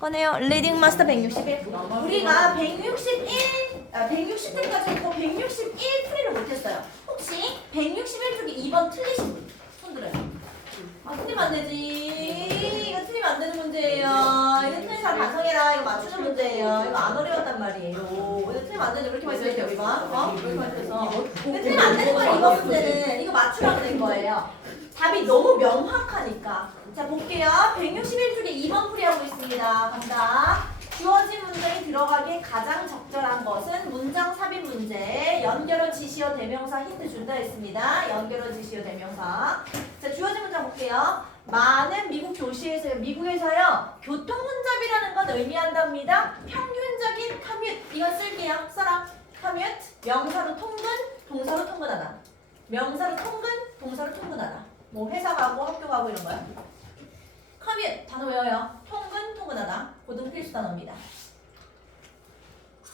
꺼내요. 리딩 마스터 161. 우리가 160회까지 했고 161풀이를 못했어요. 혹시 161쪽에 2번 틀리신 분? 손 들어요. 아, 틀리면 안 되지. 이거 틀리면 안 되는 문제예요. 이거 틀린 사람 반성해라. 이거 맞추는 문제예요. 이거 안 어려웠단 말이에요. 이거 틀리면 안 되지. 왜 이렇게 많이 써있대, 여기 봐. 왜 이렇게 많이 써있어? 근데 틀리면 안 되는 거예요, 이번 문제는. 이거 맞추라고 된 거예요. 답이 너무 명확하니까. 자, 볼게요. 161쪽에 2번 풀이하고 있습니다. 간다. 주어진 문장이 들어가기에 가장 적절한 것은 문장 삽입 문제. 연결어 지시어 대명사 힌트 준다 했습니다. 연결어 지시어 대명사. 자, 주어진 문장 볼게요. 많은 미국 도시에서요. 미국에서요. 교통혼잡이라는 건 의미한답니다. 평균적인 커뮤트. 이건 쓸게요. 써라. 커뮤트. 명사로 통근, 동사로 통근하다. 명사로 통근, 동사로 통근하다. 뭐 회사 가고 학교 가고 이런 거요. 커뮤트 단어 외워요. 통근, 통근하다. 고등 필수 단어입니다.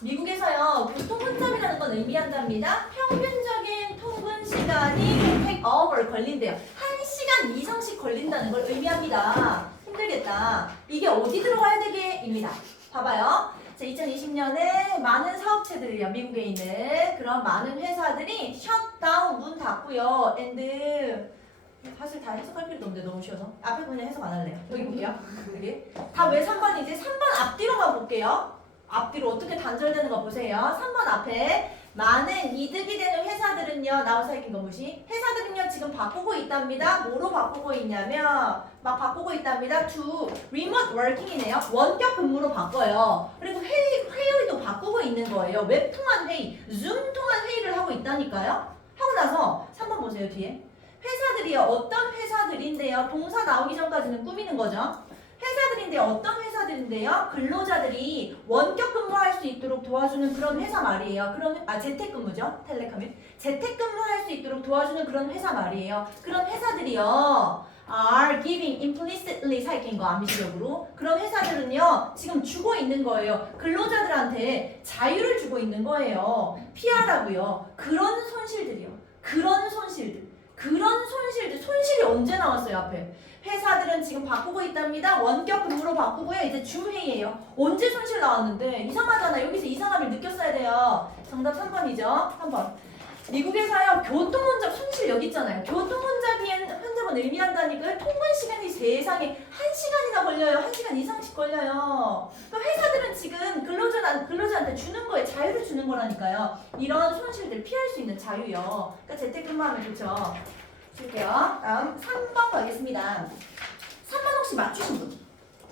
미국에서요. 교통혼잡이라는 건 의미한답니다. 평균적인 통근 시간이 take hour 걸린대요. 1시간 이상씩 걸린다는 걸 의미합니다. 힘들겠다. 이게 어디 들어가야 되게입니다. 봐봐요. 자, 2020년에 많은 사업체들이요. 미국에 있는 그런 많은 회사들이 셧다운 문 닫고요. and 사실 다 해석할 필요도 없는데 너무 쉬워서 앞에 그냥 해석 안 할래요. 여기 볼게요. 여기 다 왜 3번이지? 3번 앞뒤로만 볼게요. 앞뒤로 어떻게 단절되는 거 보세요. 3번 앞에 많은 이득이 되는 회사들은요. 나와서 읽힌 거 무시. 회사들은요 지금 바꾸고 있답니다. 뭐로 바꾸고 있냐면 막 바꾸고 있답니다. to remote working이네요. 원격 근무로 바꿔요. 그리고 회의도 바꾸고 있는 거예요. 웹 통한 회의, 줌 통한 회의를 하고 있다니까요. 하고 나서 3번 보세요. 뒤에 회사들이요. 어떤 회사들인데요. 동사 나오기 전까지는 꾸미는 거죠. 회사들인데 어떤 회사들인데요. 근로자들이 원격 근무할 수 있도록 도와주는 그런 회사 말이에요. 재택근무죠. 텔레커뮤. 재택근무할 수 있도록 도와주는 그런 회사 말이에요. 그런 회사들이요. are giving implicitly 살긴 거 암시적으로 그런 회사들은요 지금 주고 있는 거예요. 근로자들한테 자유를 주고 있는 거예요. 피하라고요. 그런 손실들이요. 그런 손실들. 손실이 언제 나왔어요 앞에? 회사들은 지금 바꾸고 있답니다. 원격 근무로 바꾸고요. 이제 줌회의예요. 언제 손실 나왔는데? 이상하잖아. 여기서 이상함을 느꼈어야 돼요. 정답 3번이죠. 3번. 미국에서요. 교통혼잡 손실 여기 있잖아요. 교통혼잡은 의미한다니까요. 통근 시간이 세상에 1시간이나 걸려요. 1시간 이상씩 걸려요. 그럼 회사들은 지금 근로자한테 주는 거에 자유를 주는 거라니까요. 이런 손실들 피할 수 있는 자유요. 그러니까 재택근무하면 좋죠. 줄게요. 다음 3번 가겠습니다. 3번 혹시 맞추신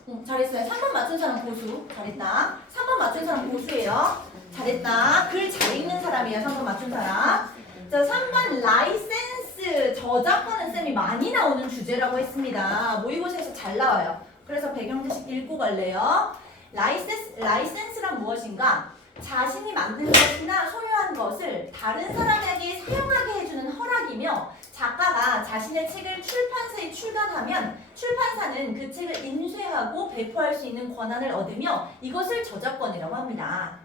분? 잘했어요. 3번 맞춘 사람 고수. 잘했다. 3번 맞춘 사람 고수예요. 잘했다. 글 잘 읽는 사람이에요. 3번 맞춘 사람. 자, 3번 라이센스 저작권은 쌤이 많이 나오는 주제라고 했습니다. 모의고시에서 잘 나와요. 그래서 배경지식 읽고 갈래요. 라이센스란 무엇인가? 자신이 만든 것이나 소유한 것을 다른 사람에게 사용하게 해주는 허락이며 작가가 자신의 책을 출판사에 출간하면 출판사는 그 책을 인쇄하고 배포할 수 있는 권한을 얻으며 이것을 저작권이라고 합니다.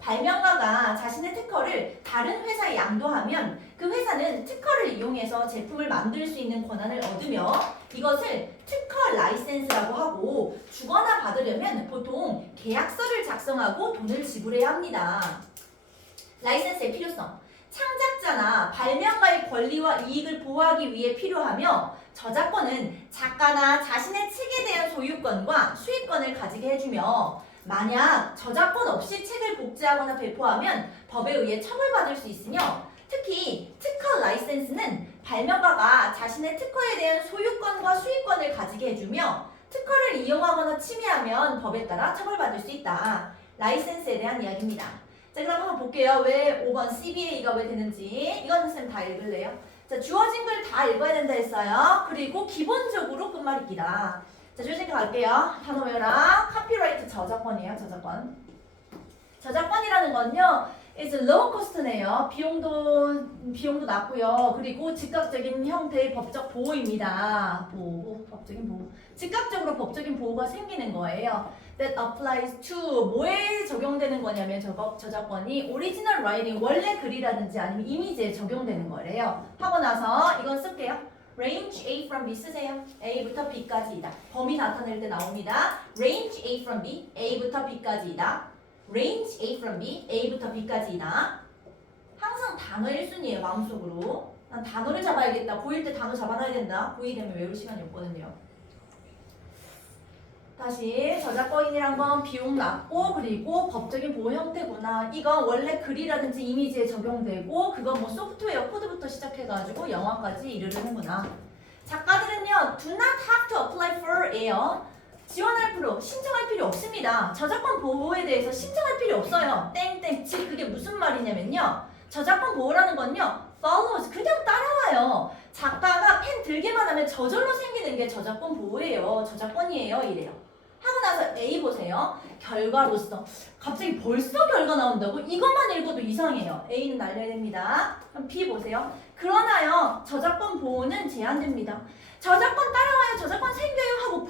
발명가가 자신의 특허를 다른 회사에 양도하면 그 회사는 특허를 이용해서 제품을 만들 수 있는 권한을 얻으며 이것을 특허 라이센스라고 하고 주거나 받으려면 보통 계약서를 작성하고 돈을 지불해야 합니다. 라이센스의 필요성. 창작자나 발명가의 권리와 이익을 보호하기 위해 필요하며 저작권은 작가나 자신의 책에 대한 소유권과 수익권을 가지게 해주며 만약 저작권 없이 책을 복제하거나 배포하면 법에 의해 처벌받을 수 있으며 특히 특허 라이센스는 발명가가 자신의 특허에 대한 소유권과 수익권을 가지게 해주며 특허를 이용하거나 침해하면 법에 따라 처벌받을 수 있다. 라이센스에 대한 이야기입니다. 자, 그럼 한번 볼게요. 왜 5번 CBA가 왜 되는지. 이거는 쌤 다 읽을래요? 자, 주어진 글 다 읽어야 된다 했어요. 그리고 기본적으로 끝말잇기다. 자, 주어진 글 갈게요. 단어 외워라. 카피라이트 저작권이에요. 저작권. 저작권이라는 건요. is low cost네요. 비용도 낮고요. 그리고 즉각적인 형태의 법적 보호입니다. 법적인 보호. 즉각적으로 법적인 보호가 생기는 거예요. That applies to 뭐에 적용되는 거냐면 저작권이 original writing 원래 글이라든지 아니면 이미지에 적용되는 거래요. 하고 나서 이건 쓸게요. range A from B 쓰세요. A부터 B까지이다. 범위 나타낼 때 나옵니다. range A from B, A부터 B까지이다. range A from B, A부터 B까지이다. 항상 단어 1순위예요. 마음속으로. 난 단어를 잡아야겠다. 고1 때 단어 잡아놔야 된다. 고2 되면 외울 시간이 없거든요. 다시 저작권이란 건 비용 낮고 그리고 법적인 보호 형태구나. 이건 원래 글이라든지 이미지에 적용되고 그건 뭐 소프트웨어 코드부터 시작해가지고 영화까지 이르르는구나. 작가들은요 do not have to apply for예요. 지원할 필요, 신청할 필요 없습니다. 저작권 보호에 대해서 신청할 필요 없어요. 땡땡. 즉 그게 무슨 말이냐면요. 저작권 보호라는 건요. follows 그냥 따라와요. 작가가 펜 들기만 하면 저절로 생기는 게 저작권 보호예요. 저작권이에요. 이래요. 하고 나서 A 보세요. 결과로서 갑자기 벌써 결과 나온다고? 이것만 읽어도 이상해요. A는 날려야 됩니다. 그럼 B 보세요. 그러나요. 저작권 보호는 제한됩니다. 저작권 따라와야 저작권 생겨요 하고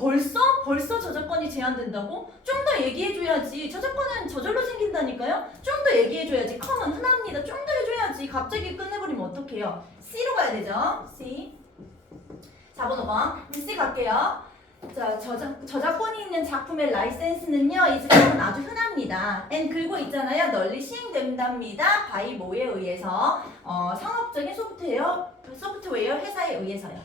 벌써 저작권이 제한된다고? 좀 더 얘기해줘야지. 저작권은 저절로 생긴다니까요. 좀 더 얘기해줘야지. 컴은 흔합니다. 좀 더 해줘야지. 갑자기 끝내버리면 어떡해요. C로 가야 되죠. C. 4번 5번. C 갈게요. 자, 저작권이 있는 작품의 라이센스는요, 이 지금은 아주 흔합니다. and 긁고 있잖아요. 널리 시행된답니다. by 뭐에 의해서? 상업적인 소프트웨어 회사에 의해서요.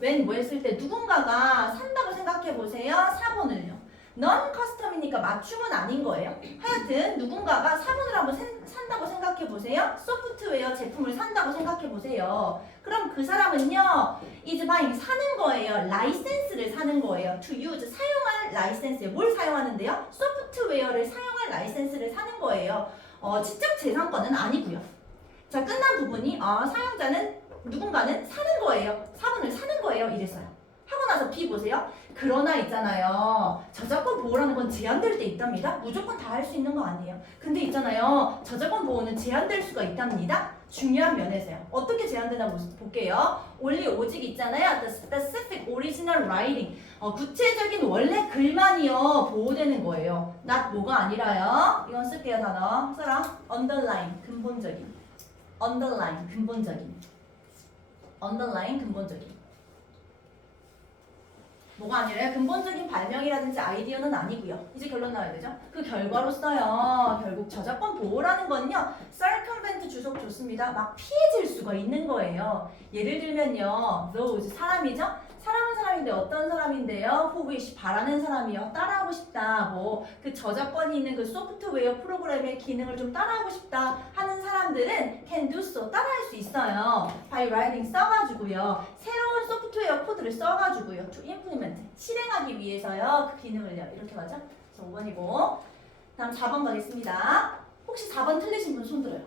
when 뭐 했을 때 누군가가 산다고 생각해 보세요. 4번을요. non custom이니까 맞춤은 아닌 거예요. 하여튼 누군가가 4번을 한번 산다고 생각해 보세요. 소프트웨어 제품을 산다고 생각해 보세요. 그럼 그 사람은요, is buying 사는 거예요. 라이센스를 사는 거예요. to use 사용할 라이센스예요. 뭘 사용하는데요? 소프트웨어를 사용할 라이센스를 사는 거예요. 지적 재산권은 아니고요. 자, 끝난 부분이 사용자는 누군가는 사는 거예요. 4번을 사는 거예요. 이랬어요. 하고 나서 B 보세요. 그러나 있잖아요. 저작권 보호라는 건 제한될 때 있답니다. 무조건 다 할 수 있는 거 아니에요. 근데 있잖아요. 저작권 보호는 제한될 수가 있답니다. 중요한 면에서요. 어떻게 제한되나 볼게요. only 오직 있잖아요. The specific original writing. 구체적인 원래 글만이요. 보호되는 거예요. not 뭐가 아니라요. 이건 쓸게요. 단어. 써라. underline 근본적인. underline 근본적인. underline 근본적인. 뭐가 아니라요? 근본적인 발명이라든지 아이디어는 아니고요. 이제 결론 나와야 되죠? 그 결과로서요. 결국 저작권 보호라는 건요. circumvent 주석 좋습니다. 막 피해질 수가 있는 거예요. 예를 들면요. those 사람이죠? 사람은 사람인데 어떤 사람인데요? who wish 바라는 사람이요. 따라하고 싶다. 뭐 그 저작권이 있는 그 소프트웨어 프로그램의 기능을 좀 따라하고 싶다 하는 사람들은 can do so 따라할 수 있어요. by writing 써가지고요. 새로운 소프트웨어 코드를 써가지고요. to implement 실행하기 위해서요. 그 기능을요. 이렇게 맞아? 그래서 5번이고 다음 4번 가겠습니다. 혹시 4번 틀리신 분 손 들어요.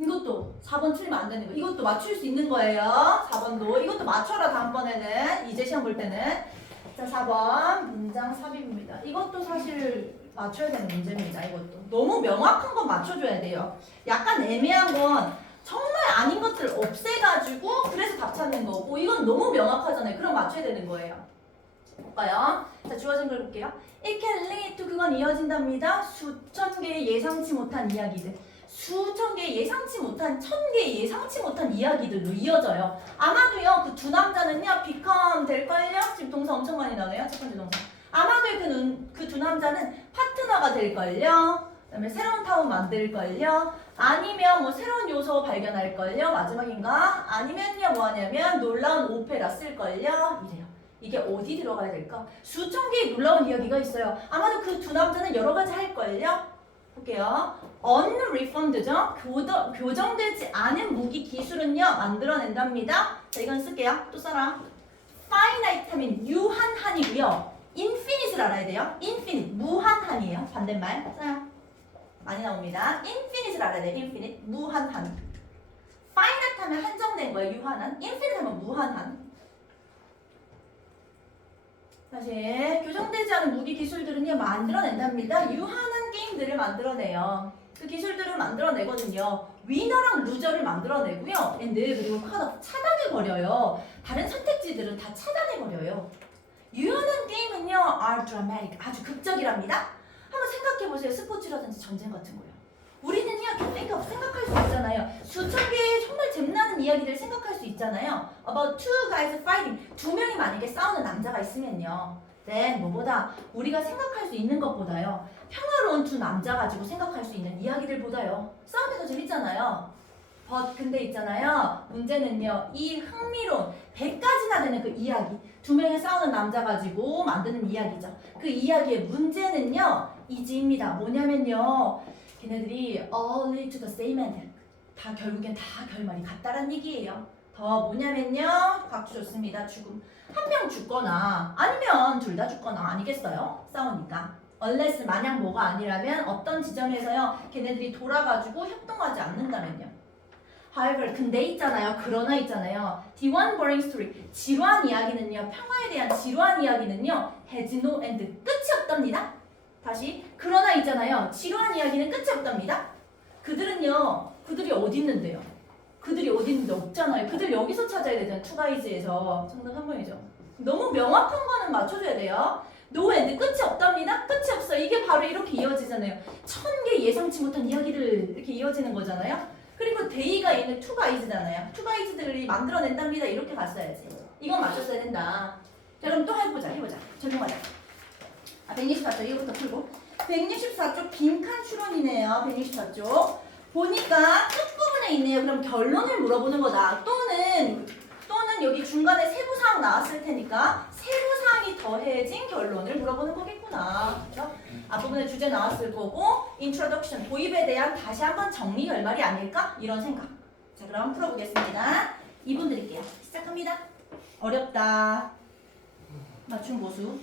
이것도 4번 틀리면 안 되는 거. 이것도 맞출 수 있는 거예요. 4번도. 이것도 맞춰라 다음번에는. 이제 시험 볼 때는. 자, 4번 문장 삽입입니다. 이것도 사실 맞춰야 되는 문제입니다. 이것도. 너무 명확한 건 맞춰줘야 돼요. 약간 애매한 건 정말 아닌 것들 없애가지고 그래서 답 찾는 거고 이건 너무 명확하잖아요. 그럼 맞춰야 되는 거예요. 볼까요? 자, 주어진 걸 볼게요. It can lead to 그건 이어진답니다. 수천 개의 예상치 못한 이야기들. 수천 개의 예상치 못한 1000개의 예상치 못한 이야기들로 이어져요. 아마도요 그 두 남자는요 become 될걸요? 지금 동사 엄청 많이 나오네요. 첫 번째 동사. 아마도 그 두 남자는 파트너가 될걸요. 그다음에 새로운 타운 만들걸요. 아니면 뭐 새로운 요소 발견할걸요. 마지막인가? 아니면요 뭐 하냐면 놀라운 오페라 쓸걸요. 이래요. 이게 어디 들어가야 될까? 수천 개의 놀라운 이야기가 있어요. 아마도 그 두 남자는 여러 가지 할걸요. 볼게요. unreformed죠? 교정되지 않은 무기 기술은요 만들어낸답니다. 자, 이건 쓸게요. 또 써라. finite 하면 유한한이고요. infinite를 알아야 돼요. infinite 무한한이에요. 반대말 써요. 많이 나옵니다. infinite를 알아야 돼요. infinite 무한한. finite 하면 한정된 거예요. 유한한. infinite 하면 무한한. 다시 교정되지 않은 무기 기술들은요 만들어낸답니다. 유한한 게임들을 만들어내요. 그 기술들을 만들어내거든요. 위너랑 루저를 만들어내고요. and 그리고 컷오프 차단해버려요. 다른 선택지들은 다 차단해버려요. 유한한 게임은요 are dramatic 아주 극적이랍니다. 한번 생각해보세요. 스포츠라든지 전쟁 같은 거요. 우리는요 생각할 수 있잖아요. 수천 개의 정말 잼나는 이야기를 생각할 수 있잖아요. About two guys fighting. 두 명이 만약에 싸우는 남자가 있으면요. then 뭐보다 우리가 생각할 수 있는 것보다요. 평화로운 두 남자 가지고 생각할 수 있는 이야기들보다요. 싸움이 더 재밌잖아요. 근데 있잖아요. 문제는요. 이 흥미로운 100가지나 되는 그 이야기. 두 명이 싸우는 남자 가지고 만드는 이야기죠. 그 이야기의 문제는요. 이지입니다. 뭐냐면요. 걔네들이 all lead to the same end. 다 결국엔 다 결말이 같다란 얘기예요. 더 뭐냐면요. 박수 좋습니다. 죽음. 한 명 죽거나 아니면 둘 다 죽거나 아니겠어요? 싸우니까. unless 만약 뭐가 아니라면 어떤 지점에서요. 걔네들이 돌아가지고 협동하지 않는다면요. However, 근데 있잖아요. 그러나 있잖아요. The one boring story. 지루한 이야기는요. 평화에 대한 지루한 이야기는요. has no end. 끝이 없답니다. 다시. 그러나 있잖아요. 지루한 이야기는 끝이 없답니다. 그들이 어디 있는데요? 그들이 어디 있는데 없잖아요. 그들 여기서 찾아야 되잖아요. 투가이즈에서. 정답 한 번이죠. 너무 명확한 거는 맞춰줘야 돼요. No end. 끝이 없답니다. 끝이 없어. 이게 바로 이렇게 이어지잖아요. 1000개 예상치 못한 이야기를 이렇게 이어지는 거잖아요. 그리고 데이가 있는 투가이즈잖아요. 투가이즈들이 만들어낸답니다. 이렇게 갔어야지. 이건 맞췄어야 된다. 자, 그럼 또 해보자. 적용하자. 164쪽 이거부터 풀고. 164쪽 빈칸 추론이네요. 164쪽. 보니까 끝부분에 있네요. 그럼 결론을 물어보는 거다. 또는 여기 중간에 세부사항 나왔을 테니까 세부사항이 더해진 결론을 물어보는 거겠구나. 그렇죠? 앞부분에 주제 나왔을 거고 introduction, 도입에 대한 다시 한번 정리 결말이 아닐까? 이런 생각. 자, 그럼 풀어보겠습니다. 2분 드릴게요. 시작합니다. 어렵다. 맞춤 보수.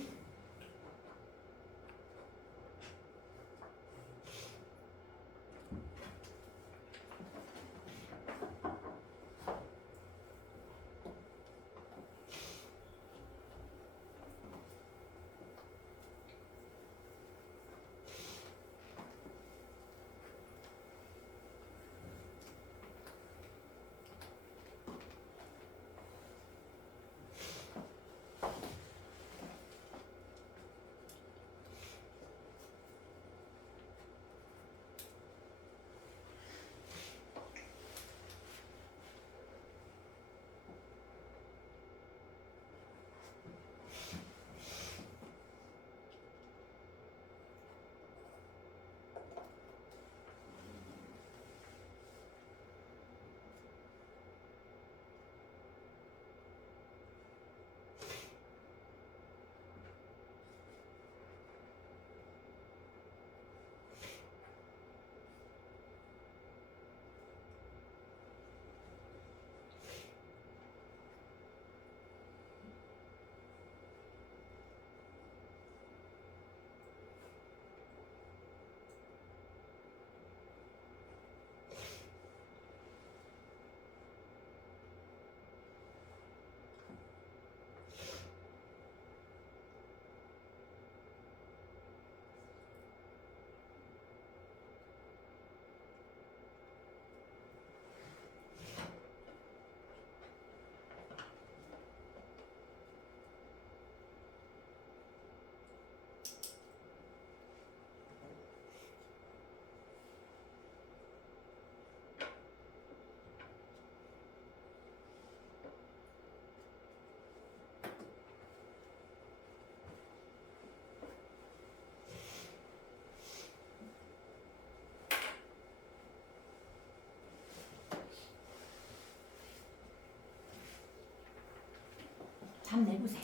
잠 내보세요.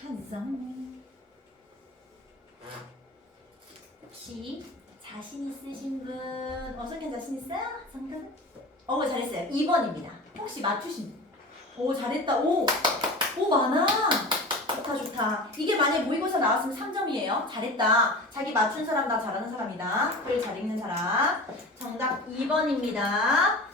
한성. 혹시 자신 있으신 분? 어서게 자신 있어요? 잠깐. 잘했어요. 2번입니다. 혹시 맞추신 분? 오, 잘했다. 오, 많아. 좋다. 이게 만약에 모의고사 나왔으면 3점이에요. 잘했다. 자기 맞춘 사람 나 잘하는 사람이다. 글 잘 읽는 사람. 정답 2번입니다.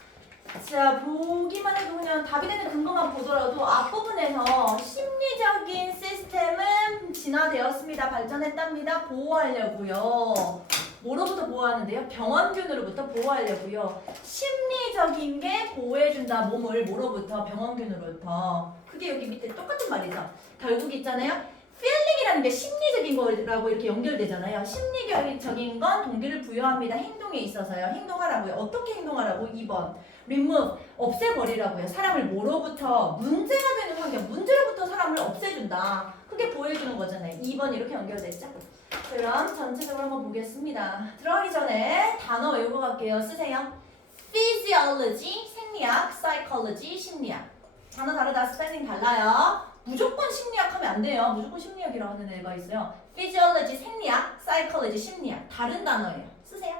자, 보기만 해도 그냥 답이 되는 근거만 보더라도 앞부분에서 심리적인 시스템은 진화되었습니다. 발전했답니다. 보호하려고요. 뭐로부터 보호하는데요? 병원균으로부터 보호하려고요. 심리적인 게 보호해준다. 몸을 뭐로부터? 병원균으로부터. 그게 여기 밑에 똑같은 말이죠. 결국 있잖아요. feeling이라는 게 심리적인 거라고 이렇게 연결되잖아요. 심리적인 건 동기를 부여합니다. 행동에 있어서요. 행동하라고요. 어떻게 행동하라고? 2번. remove 없애버리라고요. 사람을 뭐로부터 문제가 되는 환경, 문제로부터 사람을 없애준다. 그게 보여주는 거잖아요. 2번 이렇게 연결됐죠? 그럼 전체적으로 한번 보겠습니다. 들어가기 전에 단어 외우고 갈게요. 쓰세요. physiology, 생리학, psychology, 심리학. 단어 다르다, 스펠링 달라요. 무조건 심리학 하면 안 돼요. 무조건 심리학이라고 하는 애가 있어요. physiology, 생리학, psychology, 심리학. 다른 단어예요. 쓰세요.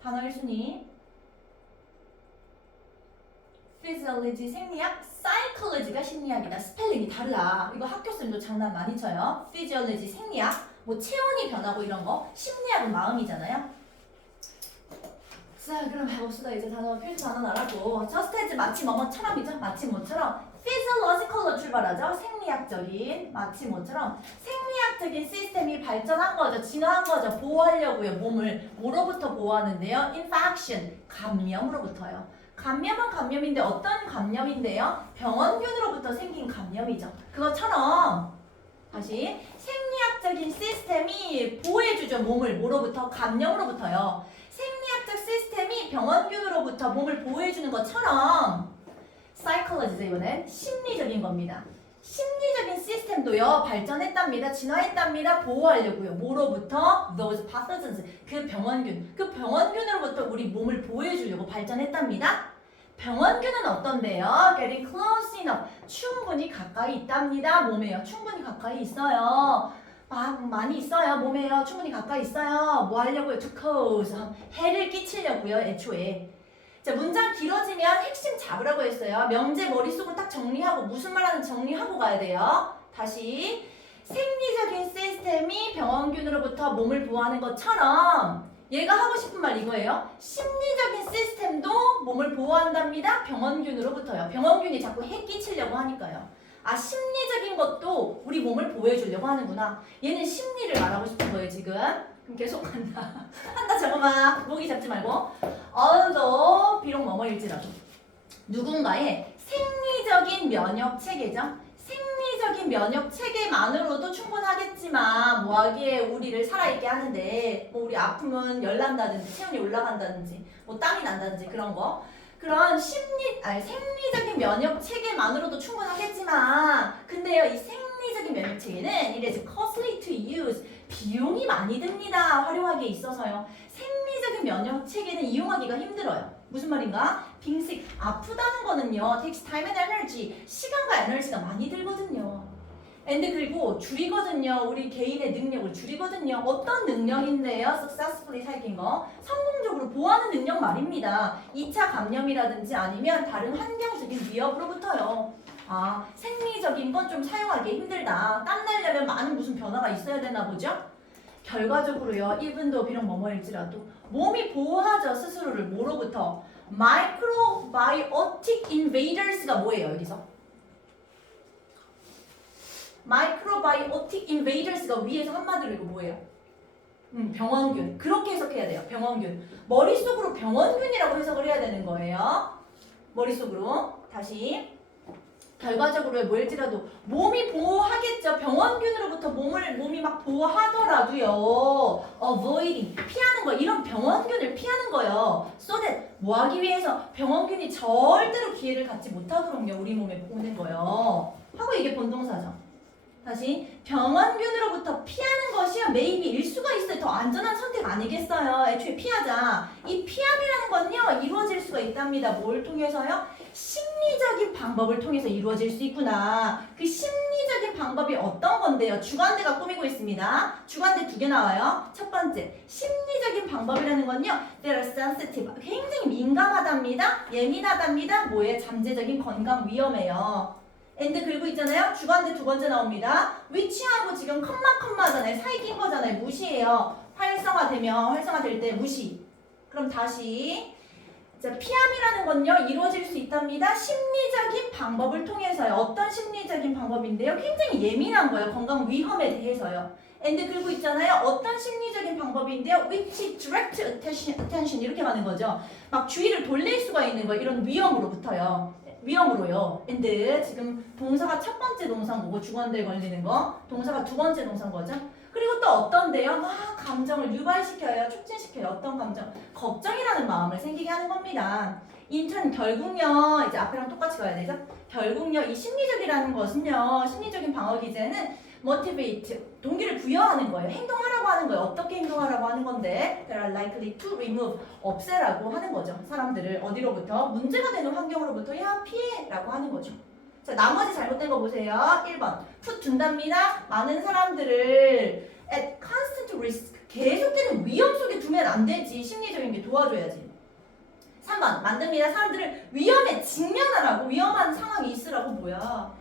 단어 1순위. physiology, 생리학, psychology가 심리학이다. 스펠링이 달라. 이거 학교쌤도 장난 많이 쳐요. physiology, 생리학, 뭐 체온이 변하고 이런 거. 심리학은 마음이잖아요. 자, 그럼 해봅시다. 이제 단어, 필수 단어 알아고. just as 마치 뭐뭐처럼이죠. 마치 뭐처럼. physiological로 출발하죠. 생리학적인, 마치 뭐처럼. 생리학적인 시스템이 발전한 거죠. 진화한 거죠. 보호하려고요. 몸을 뭐로부터 보호하는데요? infection, 감염으로부터요. 감염은 감염인데 어떤 감염인데요? 병원균으로부터 생긴 감염이죠. 그것처럼 다시 생리학적인 시스템이 보호해주죠. 몸을 뭐로부터? 감염으로부터요. 생리학적 시스템이 병원균으로부터 몸을 보호해주는 것처럼 psychology죠. 이번엔 심리적인 겁니다. 심리적인 시스템도요 발전했답니다. 진화했답니다. 보호하려고요. 뭐로부터? those pathogens. 그 병원균. 그 병원균으로부터 우리 몸을 보호해주려고 발전했답니다. 병원균은 어떤데요? getting close enough. 충분히 가까이 있답니다. 몸에요. 충분히 가까이 있어요. 많이 있어요. 몸에요. 충분히 가까이 있어요. 뭐 하려고요? to cause. 해를 끼치려고요. 애초에. 자, 문장 길어지면 핵심 잡으라고 했어요. 명제 머릿속으로 딱 정리하고 무슨 말하는지 정리하고 가야 돼요. 다시 생리적인 시스템이 병원균으로부터 몸을 보호하는 것처럼 얘가 하고 싶은 말 이거예요. 심리적인 시스템도 몸을 보호한답니다. 병원균으로부터요. 병원균이 자꾸 해 끼치려고 하니까요. 아, 심리적인 것도 우리 몸을 보호해주려고 하는구나. 얘는 심리를 말하고 싶은 거예요, 지금. 그럼 계속 한다. 한다, 잠깐만. 목이 잡지 말고. although, 비록 뭐뭐일지라도. 누군가의 생리적인 면역 체계죠. 생리적인 면역 체계만으로도 충분하겠지만 뭐하기에 우리를 살아있게 하는데 뭐 우리 아프면 열 난다든지 체온이 올라간다든지 뭐 땀이 난다든지 그런 거 그런 생리적인 면역 체계만으로도 충분하겠지만 근데요 이 생리적인 면역 체계는 it is costly to use 비용이 많이 듭니다. 활용하기에 있어서요. 생리적인 면역 체계는 이용하기가 힘들어요. 무슨 말인가? 빙식, 아프다는 거는요. takes time and energy, 시간과 에너지가 많이 들거든요. and 그리고 줄이거든요. 우리 개인의 능력을 줄이거든요. 어떤 능력인데요? successfully 살긴 거. 성공적으로 보호하는 능력 말입니다. 2차 감염이라든지 아니면 다른 환경적인 위협으로부터요. 아, 생리적인 건 좀 사용하기 힘들다. 땀내려면 많은 무슨 변화가 있어야 되나 보죠? 결과적으로요. 이분도 비록 뭐뭐일지라도 몸이 보호하죠. 스스로를 뭐로부터? Microbiotic invaders가 뭐예요? 여기서? Microbiotic invaders가 위에서 한마디로 이거 뭐예요? 병원균. 그렇게 해석해야 돼요. 병원균. 머릿속으로 병원균이라고 해석을 해야 되는 거예요. 머릿속으로. 다시. 결과적으로 뭐일지라도 몸이 보호하겠죠. 병원균으로부터 몸이 막 보호하더라도요. avoiding 피하는 거 이런 병원균을 피하는 거예요. so that 뭐 하기 위해서 병원균이 절대로 기회를 갖지 못하도록요. 우리 몸에 오는 거예요. 하고 이게 본동사죠. 다시 병원균으로부터 피하는 것이요. maybe 일 수가 있어요. 더 안전한 선택 아니겠어요. 애초에 피하자. 이 피함이라는 건요. 이루어질 수가 있답니다. 뭘 통해서요? 심리적인 방법을 통해서 이루어질 수 있구나. 그 심리적인 방법이 어떤 건데요? 주관대가 꾸미고 있습니다. 주관대 2개 나와요. 첫 번째, 심리적인 방법이라는 건요. They are sensitive. 굉장히 민감하답니다. 예민하답니다. 뭐에? 잠재적인 건강 위험해요. and 그리고 있잖아요. 주관대 2번째 나옵니다. 위치하고 지금 컴마잖아요. 사이긴 거잖아요. 무시해요. 활성화될 때 무시. 그럼 다시 자, 피함이라는 건요. 이루어질 수 있답니다. 심리적인 방법을 통해서요. 어떤 심리적인 방법인데요? 굉장히 예민한 거예요. 건강 위험에 대해서요. and 그리고 있잖아요. 어떤 심리적인 방법인데요? which direct attention 이렇게 가는 거죠. 막 주의를 돌릴 수가 있는 거예요. 이런 위험으로부터요. 위험으로요. and 지금 동사가 첫 번째 동사인 거고 주관대에 걸리는 거. 동사가 두 번째 동사인 거죠. 그리고 또 어떤데요? 막 감정을 유발시켜요. 촉진시켜요. 어떤 감정? 걱정이라는 마음을 생기게 하는 겁니다. 인턴 결국요 이제 앞에랑 똑같이 가야 되죠. 결국요 이 심리적이라는 것은요 심리적인 방어 기제는 motivate 동기를 부여하는 거예요. 행동하라고 하는 거예요. 어떻게 행동하라고 하는 건데 they are likely to remove 없애라고 하는 거죠. 사람들을 어디로부터 문제가 되는 환경으로부터 야 피해라고 하는 거죠. 자 나머지 잘못된 거 보세요. 1번 put 둔답니다. 많은 사람들을 at constant risk 계속되는 위험 속에 두면 안 되지. 심리적인 게 도와줘야지. 3번 만듭니다. 사람들을 위험에 직면하라고 위험한 상황이 있으라고 뭐야.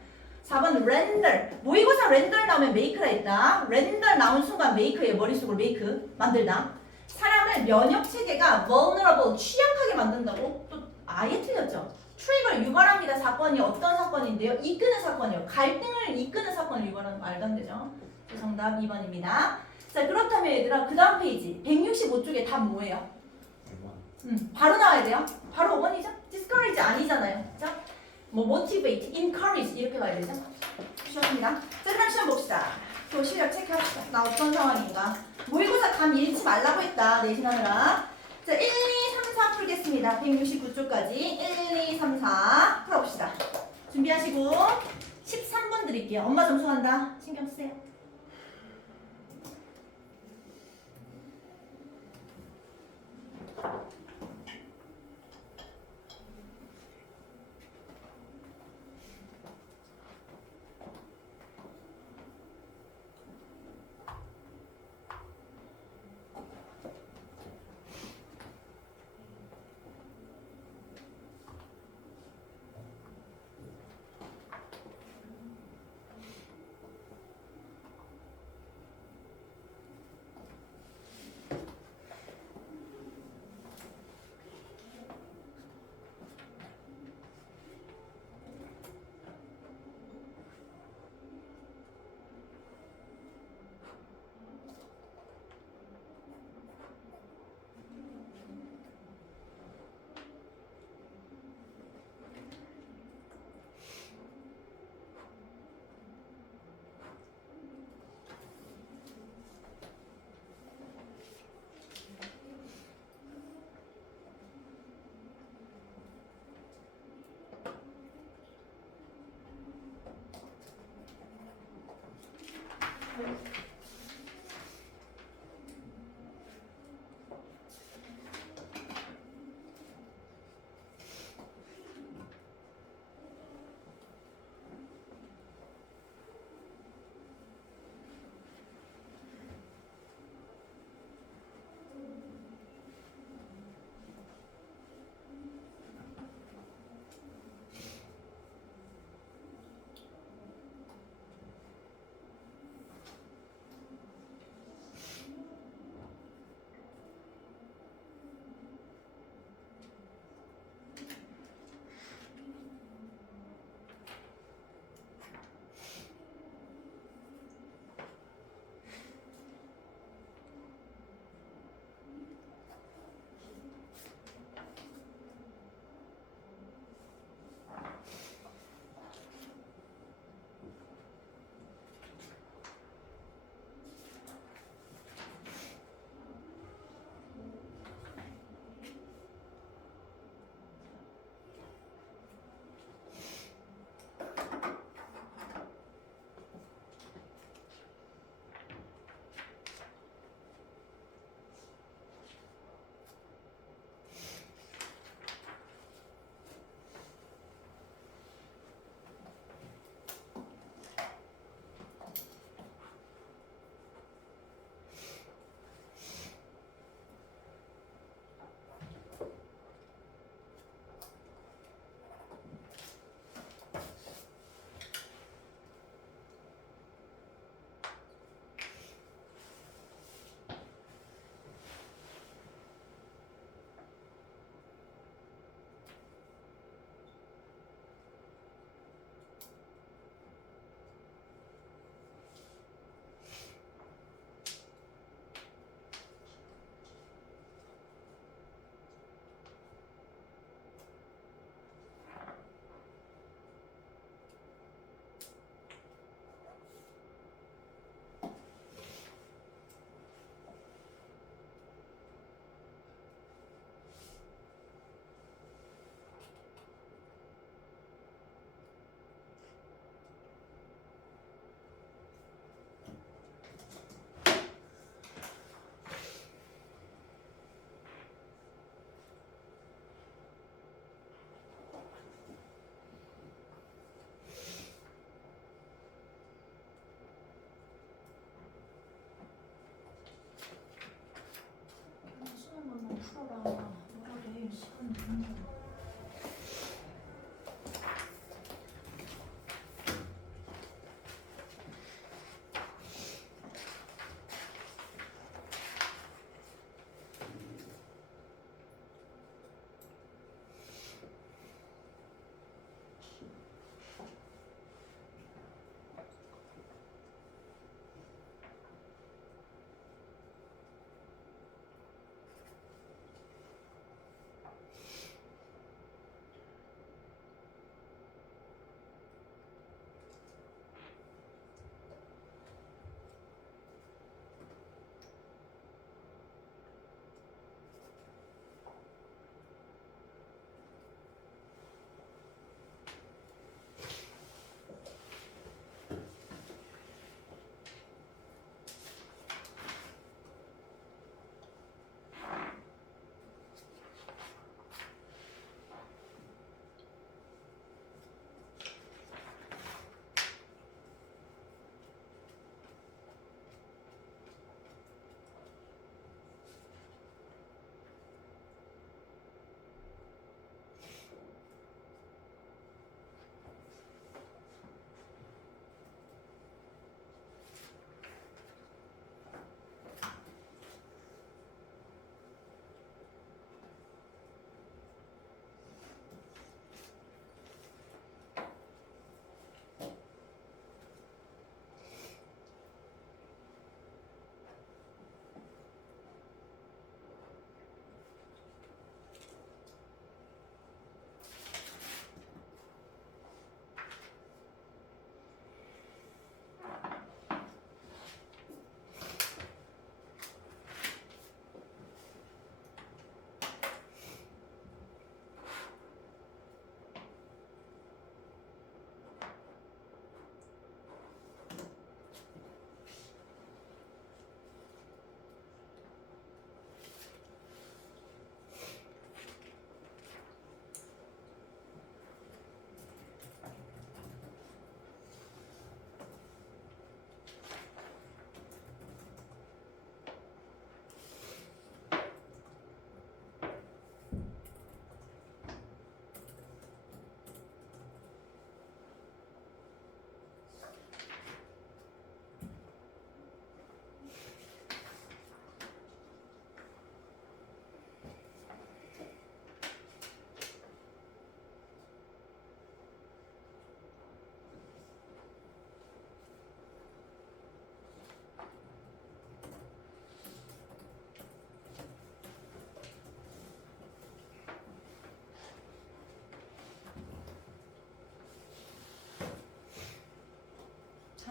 4번 render 모의고사 render 나오면 make라 했다. render 나온 순간 make의 머릿속으로 make 만들다. 사람을 면역체계가 vulnerable 취약하게 만든다고 또 아예 틀렸죠. 트리거를 유발합니다. 사건이 어떤 사건인데요? 이끄는 사건이요. 갈등을 이끄는 사건을 유발하는 말도 안 되죠. 정답 2번입니다. 자 그렇다면 얘들아 그 다음 페이지 165쪽에 답 뭐예요? 바로 나와야 돼요. 바로 5번이죠? discourage 아니잖아요. 그죠? 뭐 motivate, encourage 이렇게 가야 되죠? 시험입니다. 자 그럼 시험 봅시다. 또 실력 체크합시다. 나 어떤 상황인가? 모의고사 감 잃지 말라고 했다. 내신하느라. 자 1, 2, 3, 4 풀겠습니다. 169쪽까지 1, 2, 3, 4 풀어봅시다. 준비하시고 13번 드릴게요. 엄마 점수 간다. 신경 쓰세요.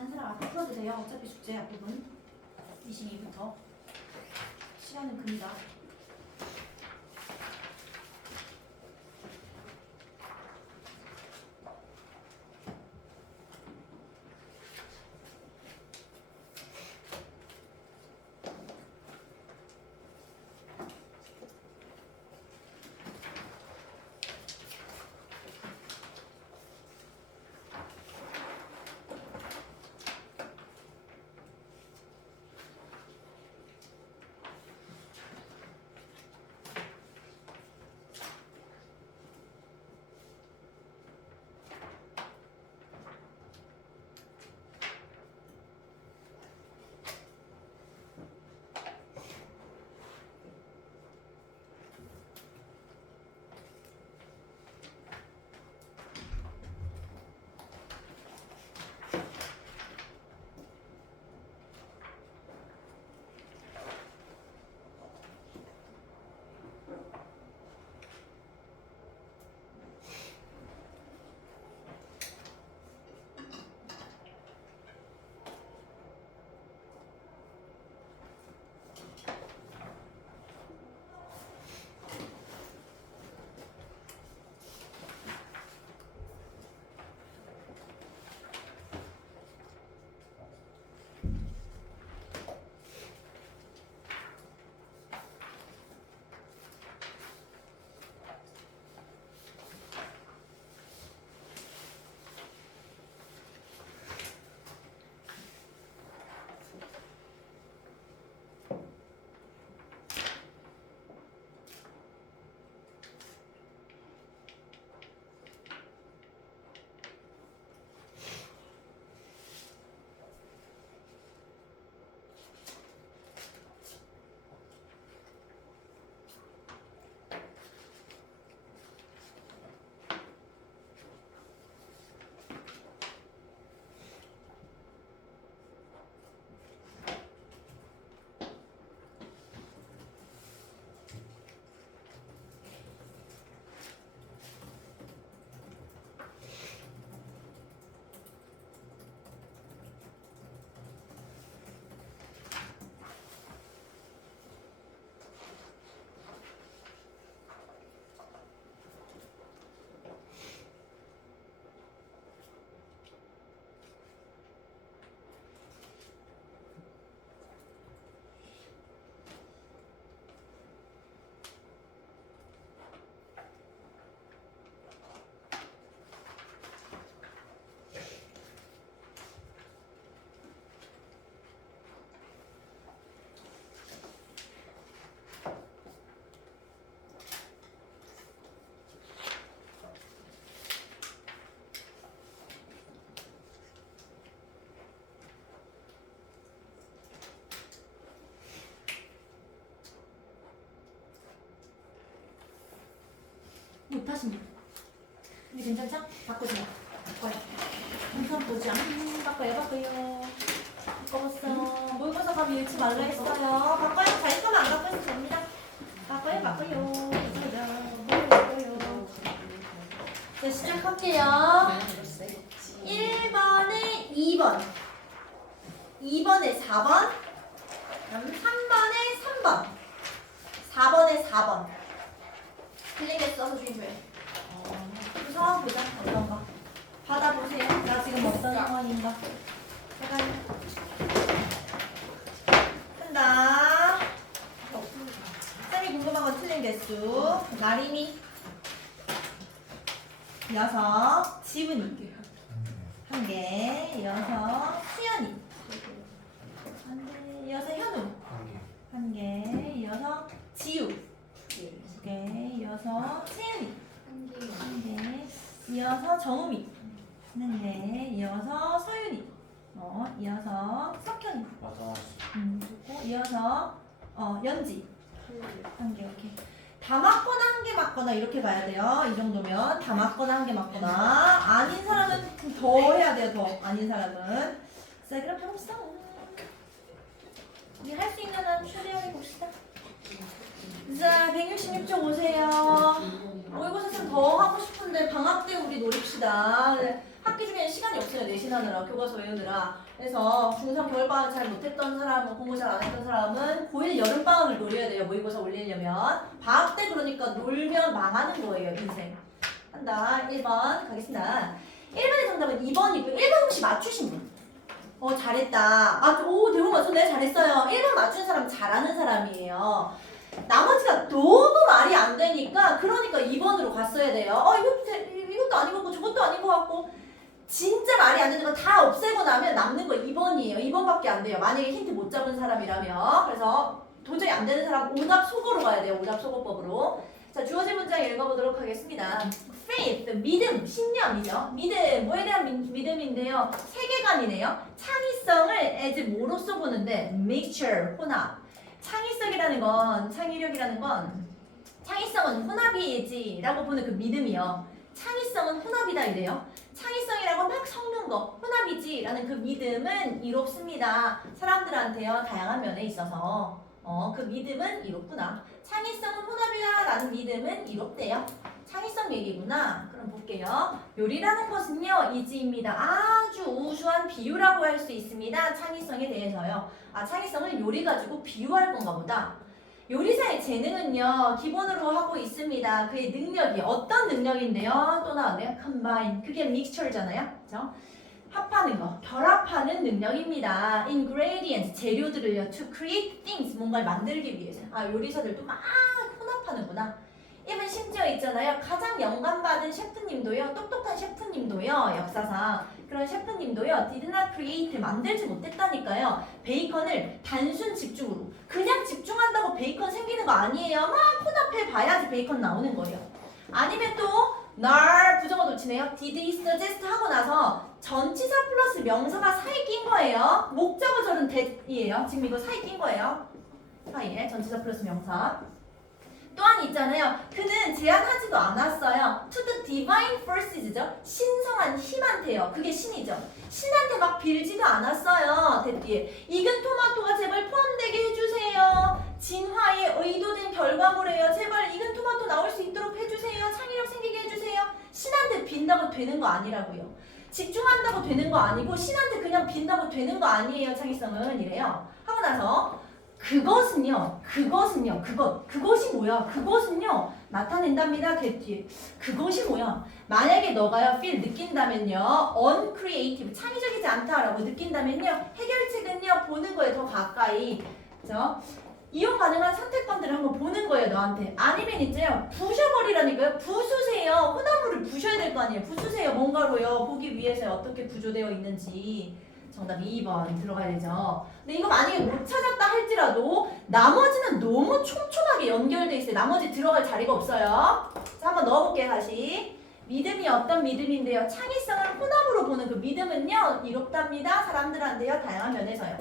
한 사람 앞에 풀어도 돼요. 어차피 숙제 앞부분 22부터 시간은 금이다. 못하신 분. 근데 괜찮죠? 바꾸세요. 바꿔요. 우선 보자. 바꿔요. 바꿔봤어. 모의고사 감이 잃지 말라 했어요. 바꿔요. 잘 거면 안 바꿔도 됩니다. 바꿔요. 자, 시작할게요. 1번에 2번. 2번에 4번. 3번에 3번. 4번에 4번. 틀리겠어, 조심해. 그 상황 보자. 어떤 거. 받아보세요. 나 지금 어떤 상황인가. 제가 한다. 쌤이 궁금한 건 틀린 개수. 나림이 6, 지훈이 1개, 6, 수연이 1개, 6, 현우 1개, 6, 지우 2개, 6, 세윤이 1개, 이어서 정우미 4개, 이어서 서윤이 이어서 석현이 좋고, 이어서 연지 1개. 오케이. 다 맞거나 한 개 맞거나 이렇게 가야 돼요. 이 정도면 다 맞거나 한 개 맞거나. 아닌 사람은 더 해야 돼요. 더 아닌 사람은. 자, 그럼 해봅시다. 우리 할 수 있는 한 최대한 해봅시다. 자, 166쪽 오세요. 모의고사 좀 더 하고 싶은데 방학 때 우리 노립시다. 학기 중에는 시간이 없어요. 내신하느라, 교과서 외우느라. 그래서 중3 겨울방학 잘 못했던 사람, 공부 잘 안 했던 사람은 고1 여름방학을 노려야 돼요. 모의고사 올리려면. 방학 때 그러니까 놀면 망하는 거예요. 인생. 한다. 1번 가겠습니다. 1번의 정답은 2번이고요. 1번 혹시 맞추신 분? 잘했다. 대본 맞췄네. 잘했어요. 1번 맞춘 사람 잘하는 사람이에요. 나머지가 너무 말이 안 되니까 그러니까 2번으로 갔어야 돼요. 이것도 아닌 거고 저것도 아닌 거 같고 진짜 말이 안 되는 거 다 없애고 나면 남는 거 2번이에요. 2번밖에 안 돼요. 만약에 힌트 못 잡은 사람이라면. 그래서 도저히 안 되는 사람 오답 속어로 가야 돼요. 오답 속어법으로. 자, 주어진 문장 읽어보도록 하겠습니다. faith, 믿음, 신념이죠. 믿음, 뭐에 대한 믿음인데요. 세계관이네요. 창의성을 as 뭐로써 보는데 mixture, 혼합. 창의성이라는 건, 창의력이라는 건 창의성은 혼합이지라고 보는 그 믿음이요. 창의성은 혼합이다 이래요. 창의성이라고 막 섞는 거, 혼합이지라는 그 믿음은 이롭습니다. 사람들한테요, 다양한 면에 있어서 그 믿음은 이롭구나. 창의성은 혼합이다라는 믿음은 이롭대요. 창의성 얘기구나. 그럼 볼게요. 요리라는 것은요, 이지입니다. 아주 우수한 비유라고 할 수 있습니다. 창의성에 대해서요. 창의성을 요리 가지고 비유할 건가 보다. 요리사의 재능은요, 기본으로 하고 있습니다. 그의 능력이 어떤 능력인데요? 또 나왔네요. combine. 그게 mixture잖아요. 그죠? 합하는 거, 결합하는 능력입니다. ingredients, 재료들을요. to create things, 뭔가를 만들기 위해서. 요리사들도 막 혼합하는구나. even 심지어 있잖아요. 가장 영감받은 셰프님도요. 똑똑한 셰프님도요. 역사상. 그런 셰프님도요. did not create, 만들지 못했다니까요. 베이컨을 단순 집중으로. 그냥 집중한다고 베이컨 생기는 거 아니에요. 막 혼합해 봐야지 베이컨 나오는 거예요. 아니면 또 날 부정어 놓치네요. did suggest 하고 나서 전치사 플러스 명사가 사이 낀 거예요. 목적어절은 that이에요. 지금 이거 사이 낀 거예요. 사이에 전치사 플러스 명사. 또한 있잖아요. 그는 제안하지도 않았어요. to the divine forces죠. 신성한 힘한테요. 그게 신이죠. 신한테 막 빌지도 않았어요. 대뒤에 익은 토마토가 제발 포함되게 해주세요. 진화의 의도된 결과물이에요. 제발 익은 토마토 나올 수 있도록 해주세요. 창의력 생기게 해주세요. 신한테 빈다고 되는 거 아니라고요. 집중한다고 되는 거 아니고 신한테 그냥 빈다고 되는 거 아니에요. 창의성은 이래요. 하고 나서 그것이 뭐야? 그것은요, 나타낸답니다. 뒤에. 그것이 뭐야? 만약에 너가요, feel, 느낀다면요, uncreative, 창의적이지 않다라고 느낀다면요, 해결책은요, 보는 거에 더 가까이. 그죠? 이용 가능한 선택권들을 한번 보는 거예요, 너한테. 아니면 이제요, 부셔버리라니까요. 부수세요. 혼합물을 부셔야 될 거 아니에요. 부수세요. 뭔가로요, 보기 위해서 어떻게 구조되어 있는지. 정답 2번 들어가야 되죠. 근데 이거 만약에 못 찾았다 할지라도 나머지는 너무 촘촘하게 연결돼 있어요. 나머지 들어갈 자리가 없어요. 자, 한번 넣어볼게요. 다시. 믿음이 어떤 믿음인데요. 창의성을 혼합으로 보는 그 믿음은요. 이롭답니다. 사람들한테요. 다양한 면에서요.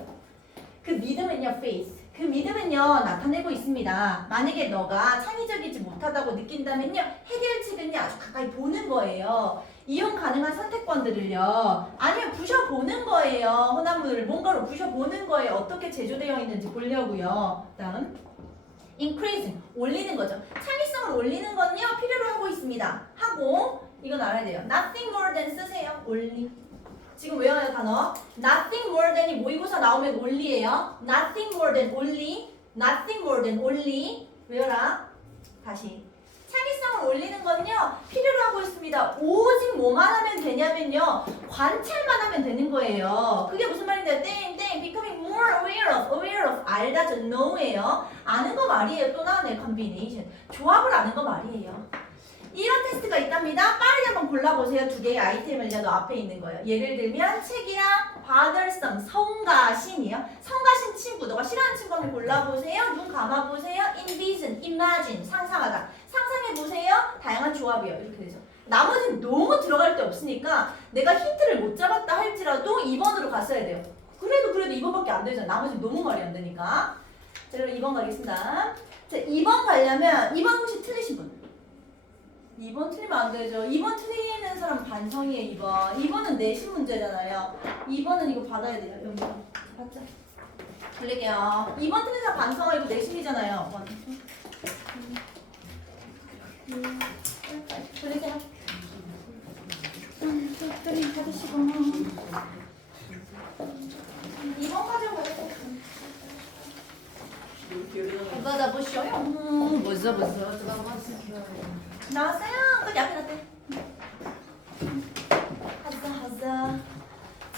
그 믿음은요. faith. 그 믿음은요. 나타내고 있습니다. 만약에 너가 창의적이지 못하다고 느낀다면요. 해결책은요. 아주 가까이 보는 거예요. 이용 가능한 선택권들을요. 아니면 부셔보는 거예요. 혼합물을 뭔가로 부셔보는 거예요. 어떻게 제조되어 있는지 보려고요. 다음 increase, 올리는 거죠. 창의성을 올리는 건요. 필요로 하고 있습니다. 하고 이건 알아야 돼요. nothing more than 쓰세요. only. 지금 외워요 단어. nothing more than이 모의고사 나오면 only예요. nothing more than only. nothing more than only. 외워라. 다시. 창의성을 올리는 건요. 필요로 하고 있습니다. 오직 뭐만 하면 되냐면요. 관찰만 하면 되는 거예요. 그게 무슨 말인데요? becoming more aware of. 알다죠. know예요. 아는 거 말이에요. 또 나오네. combination. 조합을 아는 거 말이에요. 이런 테스트가 있답니다. 빠르게 한번 골라보세요. 두 개의 아이템을요. 너 앞에 있는 거예요. 예를 들면 책이랑 bothersome, 성가, 신이요. 성가, 신 친구. 너가 싫어하는 친구 한번 골라보세요. 눈 감아보세요. envision, imagine, 상상하다. 상상해보세요. 다양한 조합이요. 이렇게 되죠. 나머지는 너무 들어갈 데 없으니까 내가 힌트를 못 잡았다 할지라도 2번으로 갔어야 돼요. 그래도 2번밖에 안 되잖아요. 나머지는 너무 말이 안 되니까. 자, 그럼 2번 가겠습니다. 자, 2번 가려면 2번 혹시 틀리신 분? 2번 틀리면 안 되죠. 2번 틀리는 사람 반성이에요. 2번. 2번은 내신 문제잖아요. 2번은 이거 받아야 돼요. 여기 받자. 돌릴게요. 2번 틀린 사람 반성하고 내신이잖아요. 돌리세요. 받으시고. 2번까지 가요. 받아보셔요. 벌써. 나왔어요. 끝 약해 놨대. 하자.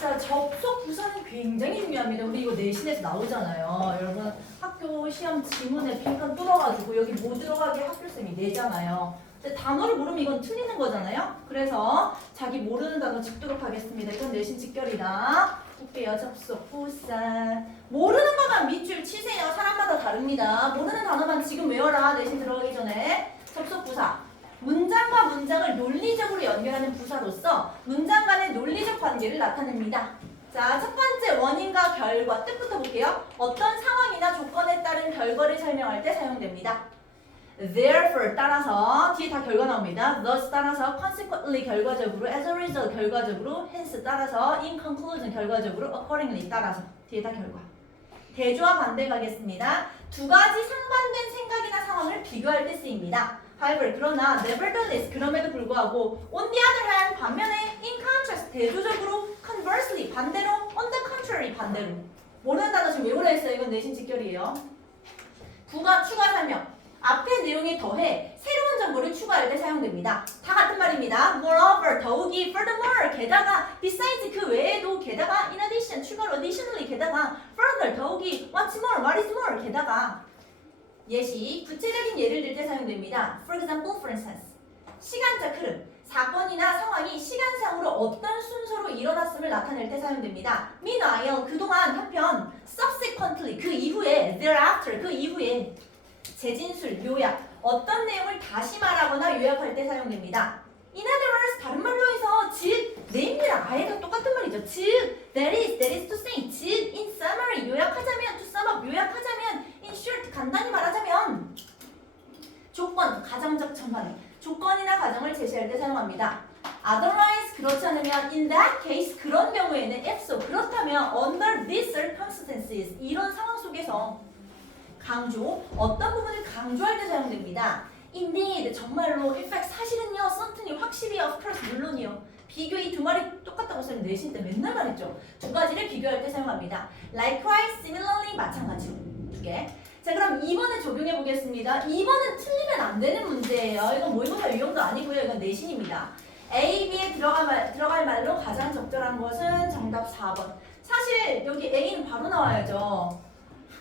자, 접속 부사는 굉장히 중요합니다. 우리 이거 내신에서 나오잖아요. 여러분 학교 시험 지문에 빈칸 뚫어가지고 여기 뭐 들어가게 학교쌤이 내잖아요. 근데 단어를 모르면 이건 틀리는 거잖아요. 그래서 자기 모르는 단어 짚도록 하겠습니다. 이건 내신 직결이다. 볼게요. 접속 부사. 모르는 것만 밑줄 치세요. 사람마다 다릅니다. 모르는 단어만 지금 외워라. 내신 들어가기 전에. 접속 부사. 문장과 문장을 논리적으로 연결하는 부사로서 문장 간의 논리적 관계를 나타냅니다. 자, 첫 번째 원인과 결과 뜻부터 볼게요. 어떤 상황이나 조건에 따른 결과를 설명할 때 사용됩니다. Therefore 따라서 뒤에 다 결과 나옵니다. Thus 따라서 consequently 결과적으로 as a result 결과적으로 hence 따라서 in conclusion 결과적으로 accordingly 따라서 뒤에 다 결과. 대조와 반대 가겠습니다. 두 가지 상반된 생각이나 상황을 비교할 때 쓰입니다. However, 그러나 nevertheless 그럼에도 불구하고 on the other hand 반면에 in contrast 대조적으로 conversely 반대로 on the contrary 반대로 모르는 단어 지금 외우라 했어요. 이건 내신 직결이에요. 추가 설명 앞의 내용에 더해 새로운 정보를 추가할 때 사용됩니다. 다 같은 말입니다. Moreover 더욱이 furthermore 게다가 besides 그 외에도 게다가 in addition 추가로 additionally 게다가 further 더욱이 what's more what is more 게다가 예시, 구체적인 예를 들 때 사용됩니다. For example, for instance. 시간적 흐름, 사건이나 상황이 시간상으로 어떤 순서로 일어났음을 나타낼 때 사용됩니다. Meanwhile, 그동안 한편 subsequently, 그 이후에 thereafter, 그 이후에 재진술, 요약, 어떤 내용을 다시 말하거나 요약할 때 사용됩니다. In other words, 다른 말로 해서 즉, 내용이랑 아예가 똑같은 말이죠. 즉, that is to say, 즉, in summary, 요약하자면, to sum up, 요약하자면, in short, 간단히 말하자면 조건, 가정적 전환, 조건이나 가정을 제시할 때 사용합니다. Otherwise, 그렇지 않으면 in that case, 그런 경우에는 if so, 그렇다면 under these circumstances, 이런 상황 속에서 강조, 어떤 부분을 강조할 때 사용됩니다. Indeed, 정말로, in fact, 사실은요, certainly, 확실히, of course, 물론이요. 비교 이 두 말이 똑같다고 쌤 내신 때 맨날 말했죠. 두 가지를 비교할 때 사용합니다. Likewise, similarly, 마찬가지로. 두 개. 자, 그럼 2번을 적용해 보겠습니다. 2번은 틀리면 안 되는 문제예요. 이건 모의고사 유형도 아니고요. 이건 내신입니다. A, B에 들어갈 말로 가장 적절한 것은 정답 4번. 사실 여기 A는 바로 나와야죠.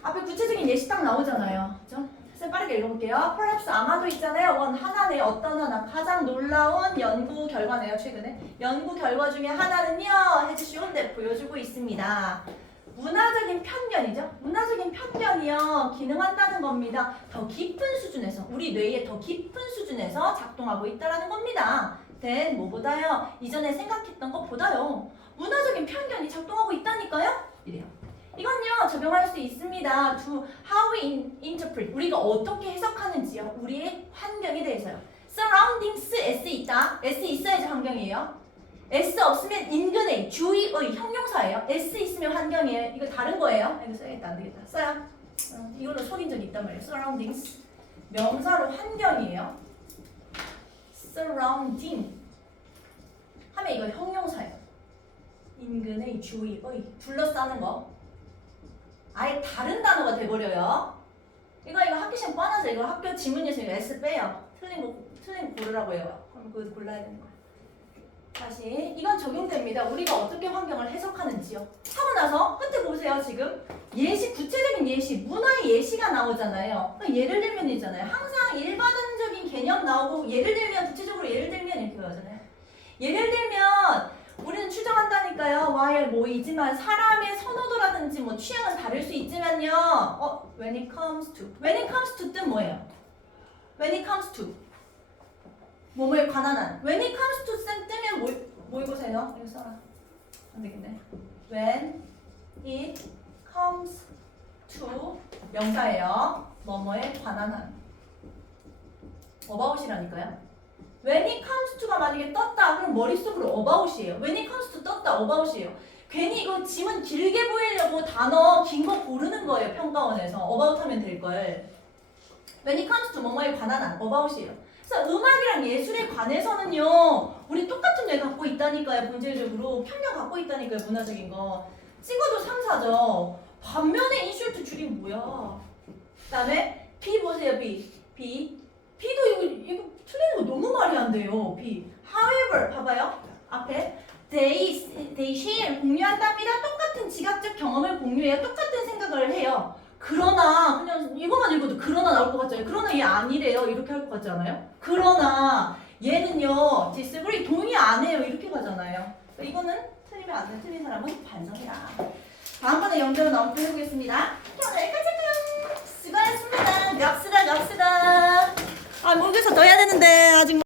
앞에 구체적인 예시 딱 나오잖아요. 그죠? 쌤 빠르게 읽어볼게요. Perhaps 아마도 있잖아요. 원 하나네. 어떤 하나. 가장 놀라운 연구 결과네요. 최근에. 연구 결과 중에 하나는요. 해주시온데 보여주고 있습니다. 문화적인 편견이죠. 문화적인 편견이요. 기능한다는 겁니다. 더 깊은 수준에서. 우리 뇌의 더 깊은 수준에서 작동하고 있다는 겁니다. then 뭐보다요. 이전에 생각했던 것보다요. 문화적인 편견이 작동하고 있다니까요. 이래요. 이건요 적용할 수 있습니다. To how we interpret 우리가 어떻게 해석하는지요. 우리의 환경에 대해서요. Surroundings S 있다. S 있어야지 환경이에요. S 없으면 인근의 주위의 형용사예요. S 있으면 환경이에요. 이거 다른 거예요. 이거 써야겠다. 안 되겠다. 써요. 이걸로 속인 적이 있단 말이에요. Surroundings 명사로 환경이에요. Surrounding 하면 이거 형용사예요. 인근의 주위의 둘러싸는 거. 아예 다른 단어가 돼버려요. 이거 학교 시험 뻔하죠. 이거 학교 지문에서 S 빼요. 틀린 거 고르라고 해요. 그럼 그거 골라야 되는 거예요. 다시 이건 적용됩니다. 우리가 어떻게 환경을 해석하는지요. 하고 나서 끝에 보세요. 지금 예시, 구체적인 예시, 문화의 예시가 나오잖아요. 그러니까 예를 들면이잖아요. 항상 일반적인 개념 나오고 예를 들면 구체적으로 예를 들면 이렇게 나오잖아요. 예를 들면 우리는 추정한다니까요. while 뭐이지만 사람의 선호도라든지 뭐 취향은 다를 수 있지만요. when it comes to 뜻 뭐예요? when it comes to 뭐뭐에 관한 한. when it comes to 쌤 뜨면 뭐 읽으세요? 이거 써라. 안 되겠네. when it comes to 명사예요. 뭐뭐에 관한 한. about이라니까요. when it comes to가 만약에 떴다 그럼 머릿속으로 about이에요. when it comes to 떴다 about이에요. 괜히 이거 지문 길게 보이려고 단어 긴 거 고르는 거예요. 평가원에서 about 하면 될걸. when it comes to 뭐뭐에 관한 한 about이에요. 그래서 음악이랑 예술에 관해서는요, 우리 똑같은 뇌 갖고 있다니까요. 본질적으로 평형 갖고 있다니까요. 문화적인 거. 찍어도 3, 4죠. 반면에 인슐트 줄이 뭐야? 그다음에 B 보세요. B. B도 이거 틀리는 거 너무 말이 안 돼요. B. However 봐봐요. 앞에 they share 공유한답니다. 똑같은 지각적 경험을 공유해요. 똑같은 생각을 해요. 그러나 그냥 이거만 읽어도 그러나 나올 것 같잖아요. 그러나 얘 아니래요. 이렇게 할 것 같지 않아요? 그러나 얘는요 disagree 동의 안 해요. 이렇게 가잖아요. 이거는 틀리면 안 돼. 틀린 사람은 반성해라. 다음번에 영재로 나온 표 해보겠습니다. 오늘 여기까지 할게요. 수고하셨습니다. 갑시다. 아 모르겠어 더 해야 되는데 아직